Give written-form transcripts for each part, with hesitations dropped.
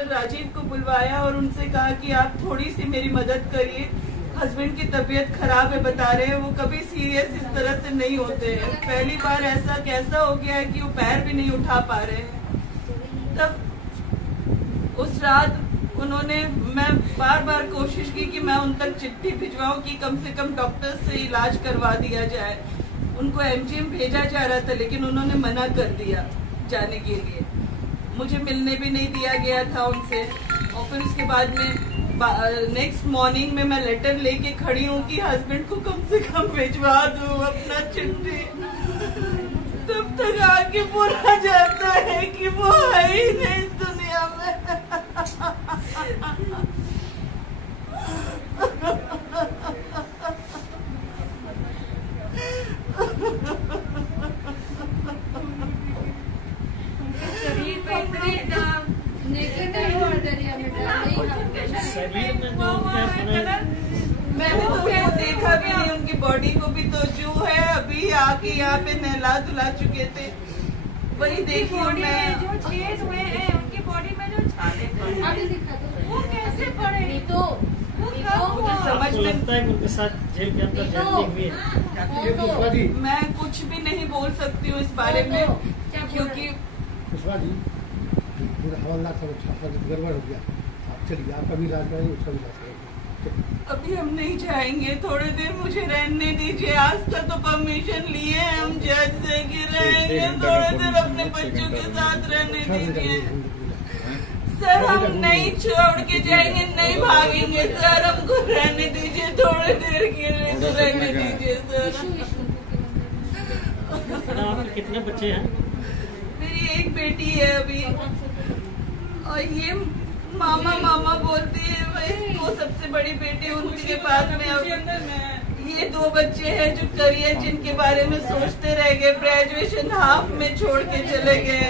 Doctor Rajiv को बुलवाया और उनसे कहा कि आप थोड़ी सी मेरी मदद करिए, हस्बैंड की तबीयत खराब है, बता रहे हैं वो कभी सीरियस इस तरह से नहीं होते हैं, पहली बार ऐसा कैसा हो गया है कि वो पैर भी नहीं उठा पा रहे हैं। तब उस रात उन्होंने, मैं बार बार कोशिश की कि मैं उन तक चिट्ठी भिजवाऊं कि कम से कम डॉक्टर से इलाज करवा दिया जाए। उनको एमजीएम भेजा जा रहा था लेकिन उन्होंने मना कर दिया जाने के लिए, मुझे मिलने भी नहीं दिया गया था उनसे। और फिर उसके बाद में नेक्स्ट मॉर्निंग में मैं लेटर लेके खड़ी हूँ कि हस्बैंड को कम से कम भिजवा दूँ अपना चिट्ठी। तब तक आके बोला जाता है कि वो है ही नहीं इस दुनिया में। मैंने तो वो देखा भी नहीं, उनकी बॉडी को भी तो जो है अभी आके यहाँ पे नहला धुला चुके थे, वही देखी मैं। जो छेद हुए हैं उनकी बॉडी में, जो छाले थे वो कैसे पड़े, तो समझ में लगता है उनके साथ जेल के अंदर तो मैं कुछ भी नहीं बोल सकती हूँ इस बारे में, क्योंकि हवालदार सब गड़बड़ हो गया। चलिए आपका भी इलाज कराएंगे, उसका भी इलाज कराएंगे। अभी हम नहीं जाएंगे, थोड़ी देर मुझे रहने दीजिए। आज का तो परमिशन लिए हैं हम जज से कि रहेंगे, थोड़ी देर अपने बच्चों के साथ रहने दीजिए। सर हम नहीं छोड़ के जाएंगे, नहीं भागेंगे सर, हमको रहने दीजिए, थोड़ी देर के लिए तो रहने दीजिए सर। आपके कितने बच्चे हैं? मेरी एक बेटी है अभी, और ये मामा मामा बोलती है, वो सबसे बड़ी बेटी उनके पास में। अब ये 2 बच्चे हैं जो करियर जिनके बारे में सोचते रह गए, ग्रेजुएशन हाफ में छोड़ के चले गए,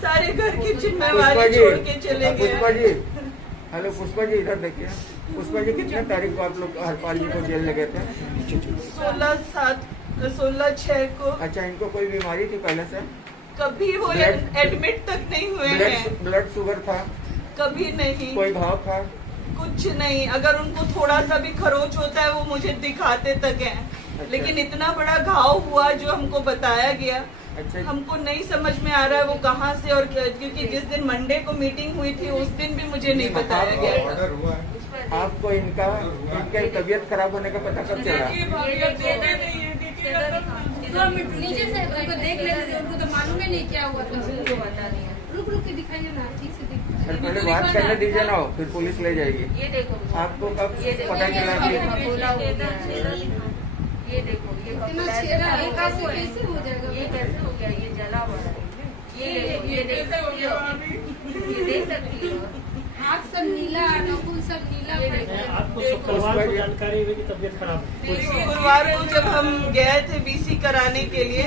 सारे घर की जिम्मेवारी छोड़ के चले गए। पुष्पा जी, हेलो पुष्पा जी, इधर देखिए। पुष्पा जी, कितने तारीख को आप लोग हरपाल जी को जेल ले गए थे? 16/6 को। अच्छा, इनको कोई बीमारी थी पहले से? कभी वो एडमिट तक नहीं हुए हैं। ब्लड शुगर था? कभी नहीं। कोई घाव था? कुछ नहीं। अगर उनको थोड़ा सा भी खरोच होता है वो मुझे दिखाते तक है। अच्छा। लेकिन इतना बड़ा घाव हुआ जो हमको बताया गया, अच्छा। हमको नहीं समझ में आ रहा है वो कहाँ से और क्योंकि जिस दिन मंडे को मीटिंग हुई थी उस दिन भी मुझे नहीं बताया गया। आपको इनका तबीयत खराब होने का पता कब चला? नीचे से उनको देख लेते थे, उनको तो मालूम ही नहीं क्या हुआ था। रुक के दिखाइए ना, ठीक से दिखाइए। पहले बात करने दीजिए ना, फिर पुलिस ले जाएगी। ये देखो आपको कब पता चला? ये देखो, ये कैसे हो जाएगा, ये कैसे हो गया, ये जला हुआ है। ये देख सकती हो, हाथ सब नीला, नखून सब नीला। आपको शुक्रवार को जानकारी हुई कि तबीयत खराब है? शुक्रवार को जब हम गए थे वीसी कराने के लिए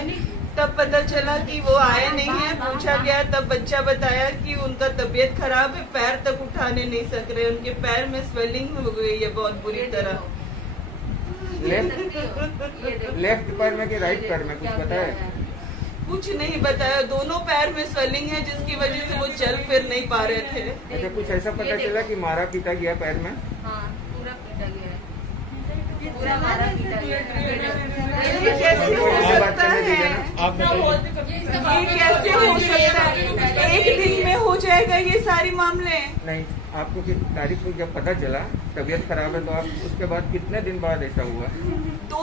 तब पता चला कि वो आए नहीं है। पूछा गया तब बच्चा बताया कि उनका तबीयत खराब है, पैर तक उठाने नहीं सक रहे, उनके पैर में स्वेलिंग हो गई है बहुत बुरी तरह। लेफ्ट पैर में कि राइट पैर में कुछ पता है? कुछ नहीं बताया, दोनों पैर में स्वेलिंग है जिसकी वजह से वो चल फिर नहीं पा रहे थे। अच्छा, कुछ ऐसा पता चला कि मारा पीटा गया पैर में? हाँ, पूरा पीटा गया है, पूरा मारा पीटा गया है। ये कैसे हो सकता है? ये कैसे हो सकता है? एक दिन में हो जाएगा ये सारे मामले? नहीं, आपको किस तारीख को जब पता चला तबीयत खराब है तो आप उसके बाद कितने दिन बाद ऐसा हुआ? 2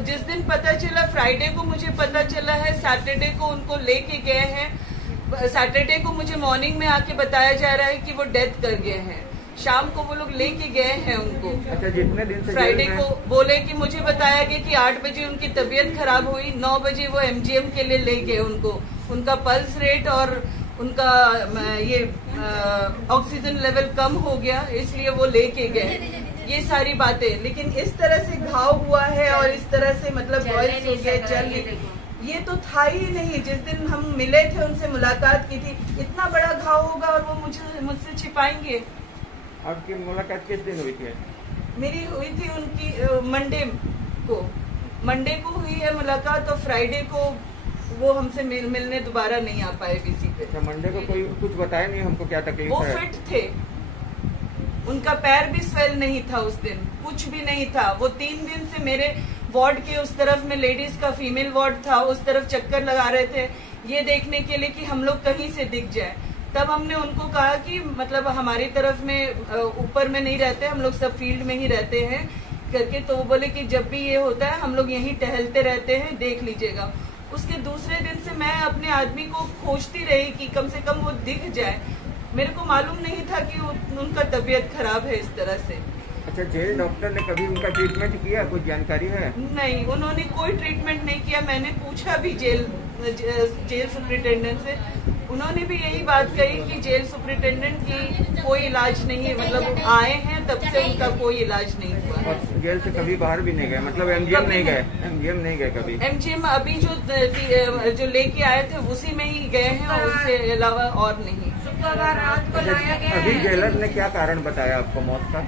जिस दिन पता चला, फ्राइडे को मुझे पता चला है, सैटरडे को उनको लेके गए हैं। सैटरडे को मुझे मॉर्निंग में आके बताया जा रहा है कि वो डेथ कर गए हैं। शाम को वो लोग लेके गए हैं उनको। अच्छा, जितने दिन से फ्राइडे को बोले कि मुझे बताया गया कि 8 बजे उनकी तबीयत खराब हुई, 9 बजे वो एमजीएम के लिए ले गए उनको। उनका पल्स रेट और उनका ये ऑक्सीजन लेवल कम हो गया, इसलिए वो लेके गए। ये सारी बातें, लेकिन इस तरह से घाव हुआ है और इस तरह से मतलब बॉयल्स हो गए, चल नहीं, ये तो था ही नहीं। जिस दिन हम मिले थे, उनसे मुलाकात की थी, इतना बड़ा घाव होगा और वो मुझसे छिपाएंगे। आपकी मुलाकात किस दिन हुई थी? मेरी हुई थी उनकी मंडे को हुई है मुलाकात, और फ्राइडे को वो हमसे मिलने दोबारा नहीं आ पाए किसी अच्छा, मंडे को कोई कुछ बताया नहीं हमको क्या तकलीफ वो है? फिट थे, उनका पैर भी स्वेल नहीं था उस दिन, कुछ भी नहीं था। वो 3 दिन से मेरे वार्ड के उस तरफ में लेडीज का फीमेल वार्ड था, उस तरफ चक्कर लगा रहे थे ये देखने के लिए कि हम लोग कहीं से दिख जाए। तब हमने उनको कहा कि मतलब हमारी तरफ में ऊपर में नहीं रहते, हम लोग सब फील्ड में ही रहते हैं करके। तो वो बोले कि जब भी ये होता है हम लोग यहीं टहलते रहते हैं, देख लीजिएगा। उसके दूसरे दिन से मैं अपने आदमी को खोजती रही कि कम से कम वो दिख जाए। मेरे को मालूम नहीं था कि उनका तबीयत खराब है इस तरह से। अच्छा, जेल डॉक्टर ने कभी उनका ट्रीटमेंट किया, कुछ जानकारी है? नहीं, उन्होंने कोई ट्रीटमेंट नहीं किया। मैंने पूछा भी जेल सुपरिटेंडेंट से, उन्होंने भी यही बात कही कि जेल सुपरिटेंडेंट की कोई इलाज नहीं है, मतलब आए हैं तब से उनका कोई इलाज नहीं हुआ। और जेल से कभी बाहर भी नहीं गए, मतलब एमजीएम नहीं गए? एमजीएम नहीं गए कभी? एमजीएम अभी जो लेके आए थे उसी में ही गए हैं, और उसके अलावा और नहीं। शुक्रवार रात को लाया गया। अभी जेलर ने क्या कारण बताया आपको मौत का?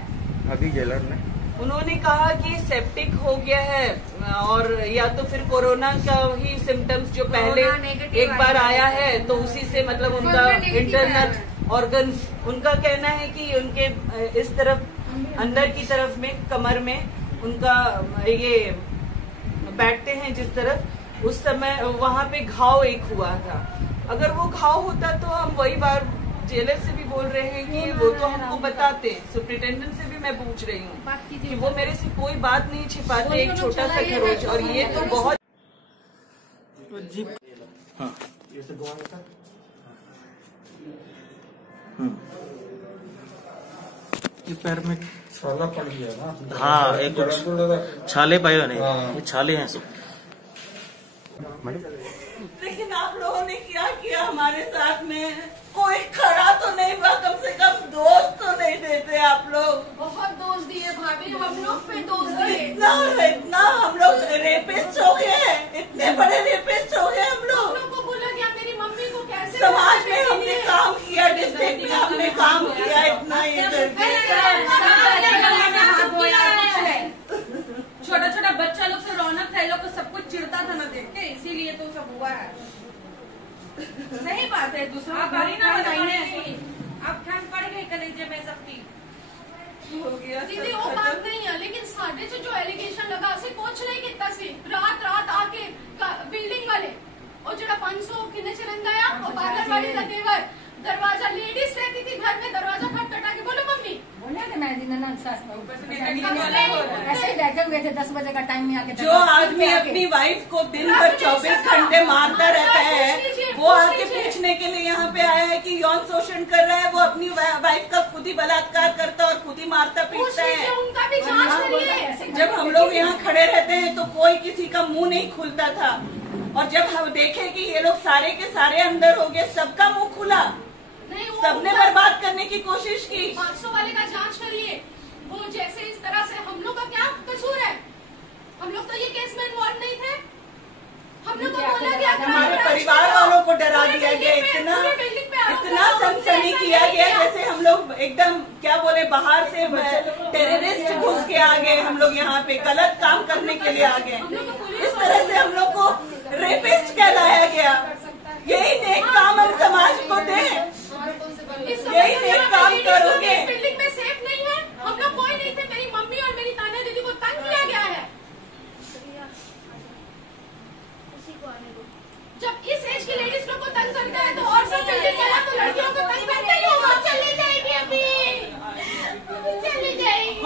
अभी जेलर ने उन्होंने कहा कि सेप्टिक हो गया है, और या तो फिर कोरोना का ही सिम्टम्स जो पहले एक बार आया है तो उसी से मतलब उनका इंटरनल ऑर्गन्स, उनका कहना है कि उनके इस तरफ अंदर की तरफ में कमर में उनका ये बैठते हैं जिस तरफ, उस समय वहां पे घाव एक हुआ था। अगर वो घाव होता तो हम वही बार जेलर से भी बोल रहे हैं कि वो तो हमको बताते, सुपरिटेंडेंट से भी मैं पूछ रही हूँ कि वो मेरे से कोई बात नहीं छिपाते, एक छोटा सा खरोच। और ये तो बहुत ये पैर में छाला पड़ गया ना? हाँ, एक कुछ छाले पाए नहीं, ये छाले हैं सब। लेकिन आप लोगों ने क्या किया हमारे साथ में? कोई खड़ा तो नहीं हुआ, कम से कम दोस्त तो नहीं देते आप लोग। बहुत दोष दिए भाभी, हम लोग पे दोष दिए। इतना हम लोग रेपिस्ट हो गए हैं, इतने बड़े रेपिस्ट हो गए हम लोग। को बोला गया मेरी मम्मी को कैसे समाज में हमने काम किया, डिस्ट्रिक्ट में हमने काम किया, इतना ये करके छोटा छोटा बच्चा लोग से रौनक था, लोग को सब कुछ चिढ़ता था ना देख के, इसीलिए तो सब हुआ है। सही बात है, दूसरा बारी ना बनाइए। अब ठंड पड़ गई कलेजे में सबकी हो गया दीदी वो बात नहीं है, लेकिन साढ़े से जो एलिगेशन लगा उसे कुछ नहीं कितना सी रात आके बिल्डिंग वाले और जो 500 किन्ने चलन गया और बादल वाली लगे हुए दरवाजा, लेडीज रहती थी घर में, दरवाजा खटखटा के बोलो मम्मी बोले थे मैं ऐसे ही बैठे हुए थे 10 बजे का टाइम में आके। जो आदमी अपनी वाइफ को दिन भर 24 घंटे मारता रहता है, वो आके पूछने के लिए यहाँ पे आया है कि यौन शोषण कर रहा है, वो अपनी वाइफ का खुद ही बलात्कार करता और खुद ही मारता पीटता है। उनका भी जांच करिए। जब हम लोग यहाँ खड़े रहते हैं तो कोई किसी का मुंह नहीं खुलता था, और जब हम देखे कि ये लोग सारे के सारे अंदर हो गए, सबका मुंह खुला, सबने बर्बाद करने की कोशिश की। 500 वाले का जांच करिए। वो जैसे इस तरह से हम लोग का क्या कसूर है? हम लोग तो ये केस में इन्वॉल्व नहीं थे। हम लोग को बोला गया, हमारे परिवार वालों को डरा दिया गया, इतना सनसनी किया गया जैसे हम लोग एकदम क्या बोले बाहर से टेररिस्ट घुस के आ गए, हम लोग यहाँ पे गलत काम करने के लिए आ गए। इस तरह से हम लोग को रेपिस्ट कहलाया गया। यही नेक काम हम समाज को दें, यही नेक काम करोगे। बिल्डिंग में सेफ नहीं है, हम लोग कोई नहीं थे, मेरी मम्मी और मेरी तान्या दीदी को तंग किया गया है। जब इस एज की लेडीज लोग को तंग करता है तो और सब बिल्डिंग वाला तो लड़कियों को तंग करते ही होगा। चली जाएगी अभी, चली जाएगी।